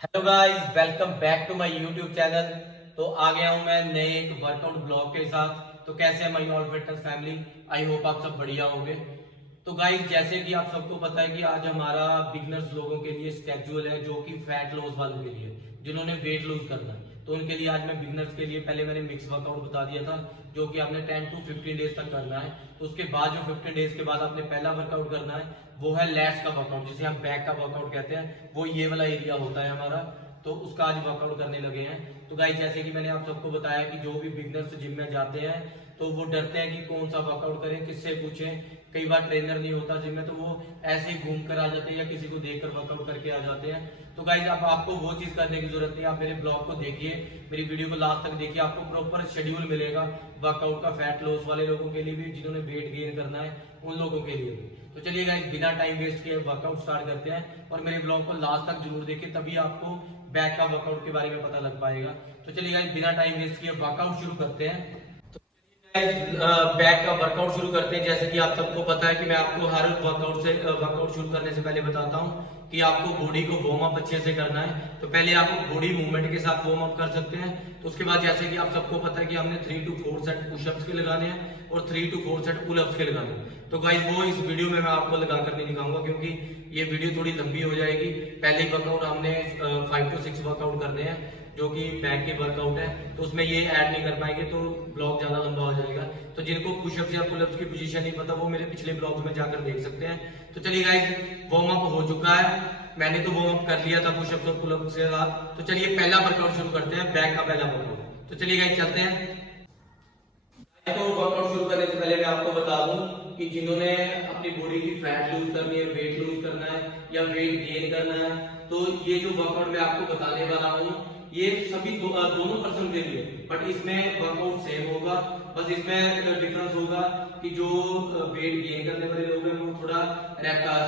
Hello guys, welcome back to my YouTube channel. तो आ गया हूं मैं नए एक वर्कआउट ब्लॉग के साथ। तो कैसे है my all fitness family? I hope आप सब बढ़िया होंगे। तो गाइस, जैसे कि आप सबको पता है कि आज हमारा बिगनर्स लोगों के लिए स्केड्यूल है, जो कि फैट लॉस वालों के लिए, जिन्होंने वेट लूज करना है। तो उनके लिए आज मैं बिगनर्स के लिए पहले मैंने मिक्स वर्कआउट बता दिया था, जो कि आपने 10 टू 15 डेज तक करना है। तो उसके बाद जो 15 डेज के बाद आपने पहला वर्कआउट करना है, वो है लैट्स का वर्कआउट, जिसे हम बैक का वर्कआउट कहते हैं। वो ये वाला एरिया होता है हमारा। तो उसका आज वर्कआउट करने लगे हैं। तो गाइस, जैसे कि मैंने आप सबको बताया कि जो भी बिगनर्स जिम में जाते हैं, तो वो डरते हैं कि कौन सा वर्कआउट करें, किससे पूछें। कई बार ट्रेनर नहीं होता जिम में, तो वो ऐसे ही घूम कर आ जाते हैं या किसी को देखकर वर्कआउट करके आ जाते हैं। तो गाइस, अब आपको वो चीज करने की जरूरत नहीं है। आप मेरे ब्लॉग को देखिए, मेरी वीडियो को लास्ट तक देखिए, आपको प्रॉपर शेड्यूल मिलेगा वर्कआउट का, फैट लॉस वाले लोगों के लिए भी, जिन्होंने वेट गेन करना है उन लोगों के लिए भी। तो चलिए गाइस, बिना टाइम वेस्ट किए वर्कआउट स्टार्ट करते हैं, और मेरे ब्लॉग को लास्ट तक जरूर देखिए, तभी आपको बैक का वर्कआउट के बारे में पता लग पाएगा। तो चलिए गाइस, बिना टाइम वेस्ट किए वर्कआउट शुरू करते हैं। बैक का वर्कआउट शुरू करते हैं। जैसे कि आप सबको पता है कि मैं आपको हर वर्कआउट शुरू करने से पहले बताता हूं कि आपको बॉडी को वार्म अप अच्छे से करना है। तो पहले आप बॉडी मूवमेंट के साथ वार्म अप कर सकते हैं। तो उसके बाद जैसे कि आप सबको पता है कि हमने 3 टू 4 सेट पुशअप्स के लगाने हैं और 3 टू 4 सेट पुलअप्स के लगाने हैं। तो गाइस, वो इस वीडियो में मैं आपको लगा कर नहीं दिखाऊंगा, क्योंकि ये वीडियो थोड़ी लंबी हो जाएगी। पहले ही वर्कआउट हमने 5 टू 6 वर्कआउट करने हैं, जो कि बैक के वर्कआउट है। तो उसमें ये ऐड नहीं कर पाएंगे, तो ब्लॉग ज्यादा लंबा हो जाएगा। तो जिनको पुशअप्स या पुलअप्स की पोजीशन नहीं पता, वो मेरे पिछले ब्लॉग्स में जाकर देख सकते हैं। तो चलिए गाइस, वार्म अप हो चुका है। मैंने तो वार्म अप कर लिया था पुशअप्स और पुलअप्स के साथ। तो चलिए पहला वर्कआउट शुरू करते हैं, बैक का पहला वर्कआउट। तो चलिए गाइस, चलते हैं। तो वर्कआउट शुरू करने से पहले मैं आपको बता दूं कि जिन्होंने अपनी बॉडी की फैट लूज करनी है, वेट लूज करना है या वेट गेन करना है, तो ये जो वर्कआउट मैं आपको बताने वाला हूँ, ये सभी दोनों पर्सन के लिए, बट इसमें वर्कआउट सेम होगा। बस इसमें डिफरेंस होगा कि जो वेट गेन करने वाले लोग हैं, वो थोड़ा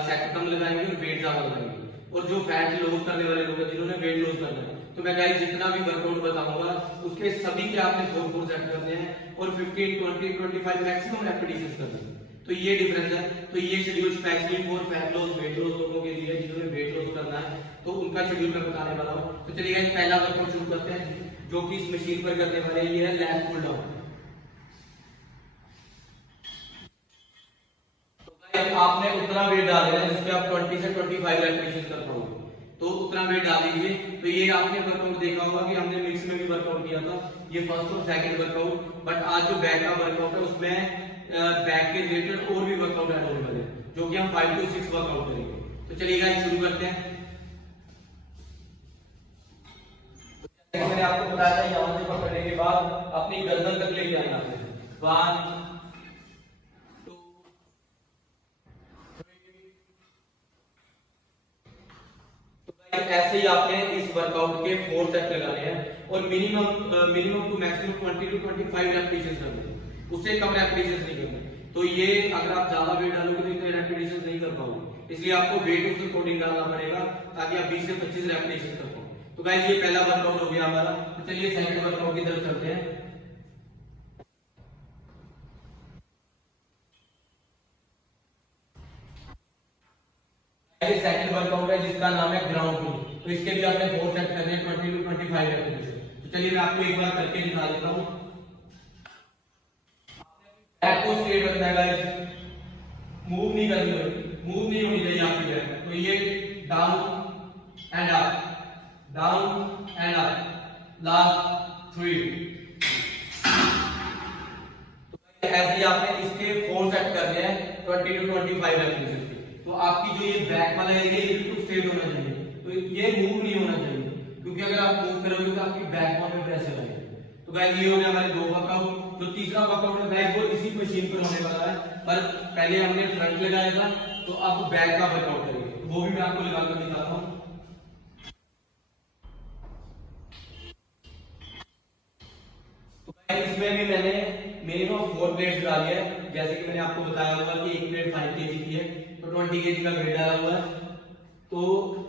सेट कम लगाएंगे और वेट ज्यादा लगाएंगे। और जो फैट लॉस करने वाले लोग हैं, जिन्होंने वेट लॉस करना है, तो मैं गाइस जितना भी वर्कआउट बताऊंगा, उसके सभी के आपने 4 सेट करने हैं और 15 20 25 मैक्सिमम रेपिटेशंस करने हैं। तो ये डिफरेंस है। तो ये schedule specially for fat loss, weight loss लोगों के लिए, जिन्होंने वेट लॉस करना है, तो उनका शेड्यूल मैं बताने वाला हूं। तो चलिए गाइस, पहला वर्कआउट शुरू करते हैं, जो कि इस मशीन पर करने वाले हैं। ये है लेग पुल डाउन। आपने उतना वेट डाल देना जिसपे आप 20 से 25 रेपिटेशन कर पाओगे, तो उतना वेट डाल दीजिए। तो ये आपने वर्कआउट देखा होगा कि हमने मिक्स में भी वर्कआउट किया था, ये फर्स्ट और सेकंड वर्कआउट। बट आज जो बैक का वर्कआउट है, उसमें बैक के रिलेटेड और भी वर्कआउट ऐड होने वाले हैं, जो कि हम 5 टू 6 वर्कआउट करेंगे। तो चलिए गाइस, शुरू करते हैं। मैंने आपको बताया था, यहाँ से पकड़ने के बाद अपनी गर्दन तक लेके आना है। 1 2 ऐसे ही आपने इस वर्कआउट के 4 सेट लगाने हैं और minimum to maximum 20 to 25 repetition करने हैं, उससे कम रेपिटेशन नहीं करने। तो ये अगर आप ज्यादा वेट डालोगे तो इतने रेपिटेशन नहीं कर पाओगे, इसलिए आपको वेट उस अकॉर्डिंग डालना पड़ेगा, ताकि आप 20 से 25 रेपिटेशन कर पाओ। तो गाइस, ये पहला वर्कआउट हो गया हमारा। तो चलिए सेकंड वर्कआउट की तरफ चलते हैं। सेकंड वर्कआउट है, जिसका नाम है ग्राउंड पुल। तो इसके भी आपने 4 सेट करने हैं, 20 टू 25 रेपिटेशन। तो चलिए मैं आपको एक बार करके दिखा देता हूँ। बैक को स्ट्रेट रखना है गाइस, मूव नहीं करनी है, मूव नहीं होनी चाहिए आपकी बैक। तो ये down and up, down and up, last 3। तो ऐसे ही आपने इसके 4 सेट करने हैं, 20 टू 25 रेपिटेशन के। तो आपकी जो ये बैक वाला एरिया, ये बिल्कुल स्ट्रेट होना चाहिए, तो ये मूव नहीं होना चाहिए, क्योंकि अगर आप मूव करोगे तो आपकी बैक बोन में प्रेशर आएगा। तो गाइस, ये हो गया हमारे 2 वर्कआउट। जो तीसरा वर्कआउट है गाइस, वो इसी मशीन पर होने वाला है, पर पहले हमने फ्रंट लगाया था, तो अब बैक का वर्कआउट करेंगे। तो वो भी मैं आपको लगा कर दिखाता हूँ। तो गाइस, इसमें भी मैंने मिनिमम 4 प्लेट्स डाली है। जैसे कि मैंने आपको बताया होगा कि एक प्लेट 5 केजी की है, तो 20 केजी का वेट डाला हुआ है। तो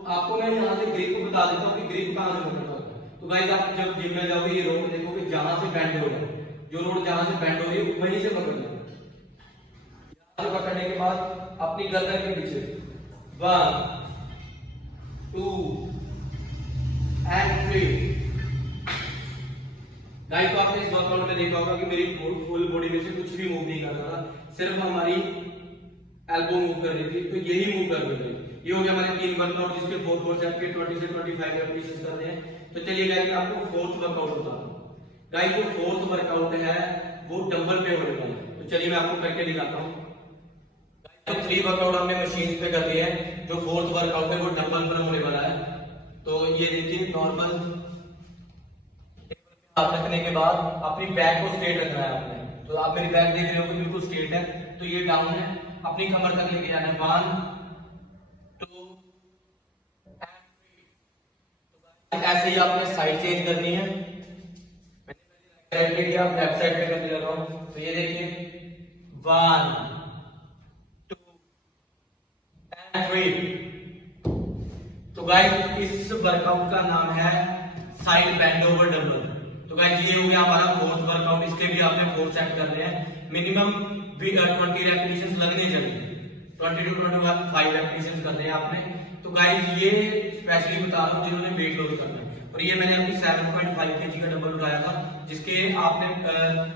आपको मैं यहाँ से ग्रिप को बता देता हूँ कि ग्रिप कहाँ से पकड़ना होता है। तो गाइस, आप जब जिम में जाओगे, ये रोड देखोगे जहां से बेंड हो रहा है, जो रोड जहां से बेंड हो रही है वहीं से पकड़ना है। यहाँ से पकड़ने के बाद अपनी गर्दन के पीछे 1 2 एंड 3। गाइस तो आपने इस वर्कआउट में देखा होगा कि मेरी फुल बॉडी में से कुछ भी मूव नहीं कर रहा था, सिर्फ हमारी एल्बो मूव कर रही थी, तो यही मूव कर रही थी। ये हो गया हमारे 3 वर्कआउट जिसके 4 सेट के 20 से 25 रेपिटेशन करने हैं। तो चलिए गाइस मैं आपको फोर्थ वर्कआउट बताता हूं। गाइस जो फोर्थ वर्कआउट है वो डंबल पे होने वाला है, तो चलिए मैं आपको करके दिखाता हूं। तो 3 वर्कआउट हमने मशीन पे कर लिए हैं, जो फोर्थ वर्कआउट है वो डंबल पर होने वाला है। तो ये देखिए, नॉर्मल हाथ रखने के बाद अपनी बैक को स्ट्रेट रखना है आपने। तो आप मेरी बैक देख रहे हो बिल्कुल स्ट्रेट है, तो ये डाउन है, अपनी कमर तक लेके जाना है। 1 2 एंड 3। ऐसे ही आपने साइड चेंज करनी है। राइट पे किया, लेफ्ट साइड पे करने लगा हूं, तो ये देखिए 1 2 एंड 3। तो गाइस इस वर्कआउट का नाम है साइड बेंड ओवर डंबल। तो गाइस ये हो गया हमारा फोर्थ वर्कआउट। इसके भी आपने 4 सेट करने हैं, मिनिमम 20 रेपिटेशंस लगने चाहिए, 20 to 25 रेपिटेशंस करने हैं आपने। तो गाइस ये स्पेशली बता रहा हूं जिन्होंने वेट लॉस करना है। और ये मैंने अपनी 7.5 kg का डंबल उठाया था, जिसके आपने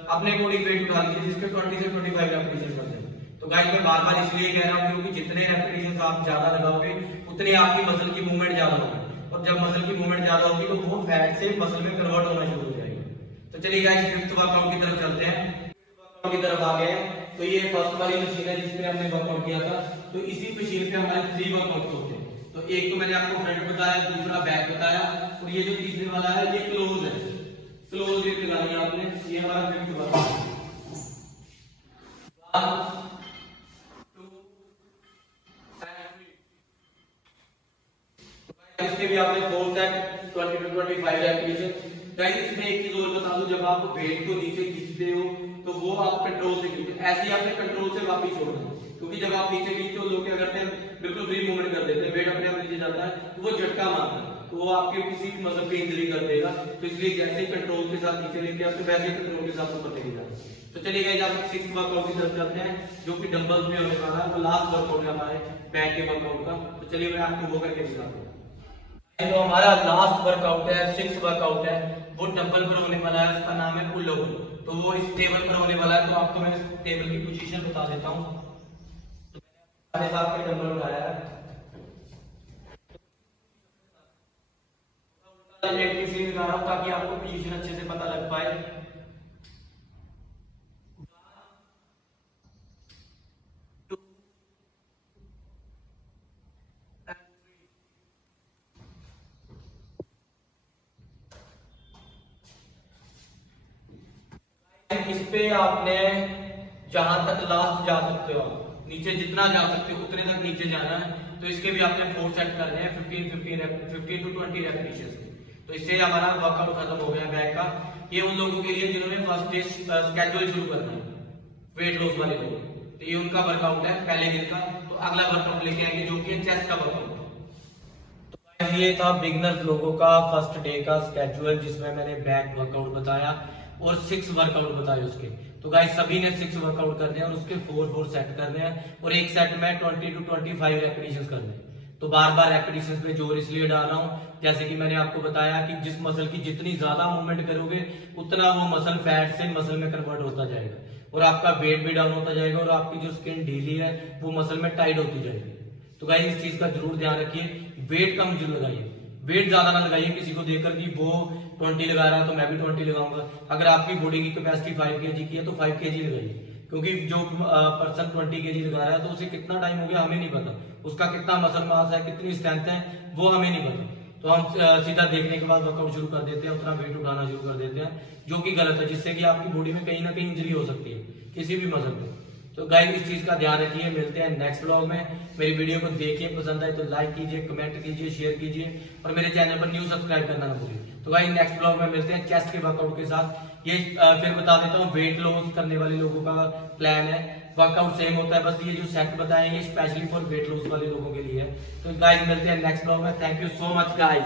अपने अकॉर्डिंग वेट उठा लीजिए, जिसके 20 से 25 रेपिटेशंस करते हैं। तो गाइस मैं बार-बार इसलिए कह रहा हूं क्योंकि जितने रेपिटेशंस आप ज्यादा लगाओगे उतने आपकी मसल की मूवमेंट ज्यादा होगी, और जब मसल की मूवमेंट ज्यादा होगी तो वो फैट से मसल में कन्वर्ट होना शुरू हो जाएगा। तो चलिए गाइस फिफ्थ वर्कआउट की तरफ चलते हैं। वर्कआउट की तरफ आ गए हैं। तो ये फर्स्ट वाली मशीन है जिसमें हमने वर्कआउट किया था। तो इसी मशीन पे हमारे 3 वर्कआउट होते हैं। तो एक तो मैंने आपको फ्रंट बताया, दूसरा बैक बताया, और ये जो तीसरे वाला है ये क्लोज है। क्लोज ग्रिप लगानी है आपने। ये हमारा फिफ्थ वर्कआउट है। 1 2 3। इसके भी आपने 4 सेट 20 to 25 रेपिटेशन। गाइस इसमें एक चीज और बता दूं, जब आप वेट को नीचे खींचते हो तो वो आप कंट्रोल से खींचते हैं, ऐसे ही आपने कंट्रोल से वापस छोड़ना है। क्योंकि जब आप नीचे खींचते हो, लोग क्या करते हैं बिल्कुल फ्री मूवमेंट कर देते हैं, वेट अपने आप नीचे जाता है तो वो झटका मारता है, तो वो आपके किसी मसल पे इंजरी कर देगा। तो इसलिए जैसे ही कंट्रोल के साथ नीचे लेके आते हो वैसे ही कंट्रोल के साथ ऊपर लेके जाते हैं। तो चलिए गाइस आप 6th वर्कआउट की तरफ चलते हैं, जो कि डंबल पे होने वाला है। वो लास्ट वर्कआउट है हमारे बैक के वर्कआउट का। तो चलिए मैं आपको वो करके दिखाता हूं। तो हमारा लास्ट वर्कआउट है, 6th वर्कआउट है, वो डंबल पर होने वाला है। उसका नाम है पुल ओवर। तो वो इस टेबल पर होने वाला है। तो आपको मैं इस टेबल की पोजीशन बता देता हूं। तो मैंने साथ में डंबल उठाया है, इसलिए दिखा रहा हूं ताकि आपको पोजीशन अच्छे से पता लग पाए। इस पे आपने जहां तक लास्ट जा सकते हो, नीचे जितना जा सकते हो उतने तक नीचे जाना है। तो इसके भी आपने 4 सेट करने हैं, 15 to 20 रेपिटेशन। तो इससे हमारा वर्कआउट खत्म हो गया बैक का। ये उन लोगों के लिए जिन्होंने फर्स्ट डे स्केड्यूल शुरू करना है, वेट लॉस वाले लोग, तो ये उनका वर्कआउट है पहले दिन का। तो अगला वर्कआउट लेके आएंगे जो कि चेस्ट का वर्कआउट। तो ये था बिगिनर्स लोगों का फर्स्ट डे का स्केड्यूल, जिसमें मैंने बैक वर्कआउट बताया और 6 वर्कआउट बताए उसके। तो गाइस सभी ने 6 वर्कआउट करने हैं और उसके 4 सेट करने हैं, और एक सेट में 20 to 25 रेपिटेशंस करने हैं। तो बार बार रेपिटेशंस पे जोर इसलिए डाल रहा हूं, जैसे कि मैंने आपको बताया कि जिस मसल की जितनी ज्यादा मूवमेंट करोगे उतना वो मसल फैट से मसल में कन्वर्ट होता जाएगा, और आपका वेट भी डाउन होता जाएगा, और आपकी जो स्किन ढीली है वो मसल में टाइट होती जाएगी। तो गाइस इस चीज का जरूर ध्यान रखिए, वेट कम जरूर लगाइए, वेट ज्यादा ना लगाइए किसी को देखकर कि वो 20 लगा रहा है तो मैं भी 20 लगाऊंगा। अगर आपकी बॉडी की कैपेसिटी 5 kg की है तो 5 kg लगाइए, क्योंकि जो पर्सन 20 kg लगा रहा है तो उसे कितना टाइम हो गया हमें नहीं पता, उसका कितना मसल मास है, कितनी स्ट्रेंथ है वो हमें नहीं पता। तो हम सीधा देखने के बाद वर्कआउट शुरू कर देते हैं, उतना वेट उठाना शुरू कर देते हैं, जो कि गलत है, जिससे कि आपकी बॉडी में कहीं ना कहीं इंजरी हो सकती है किसी भी मसल में। तो गाइस इस चीज का ध्यान रखिए। मिलते हैं नेक्स्ट व्लॉग में। मेरी वीडियो को देखिए, पसंद आए तो लाइक कीजिए, कमेंट कीजिए, शेयर कीजिए, और मेरे चैनल पर न्यू सब्सक्राइब करना ना भूलिए। तो गाइस नेक्स्ट व्लॉग में मिलते हैं चेस्ट के वर्कआउट के साथ। ये फिर बता देता हूँ, वेट लॉस करने वाले लोगों का प्लान है, वर्कआउट सेम होता है, बस ये जो सेट बताए ये स्पेशली फॉर वेट लॉस वाले लोगों के लिए है। तो गाइस मिलते हैं नेक्स्ट व्लॉग में। Thank you so much guys.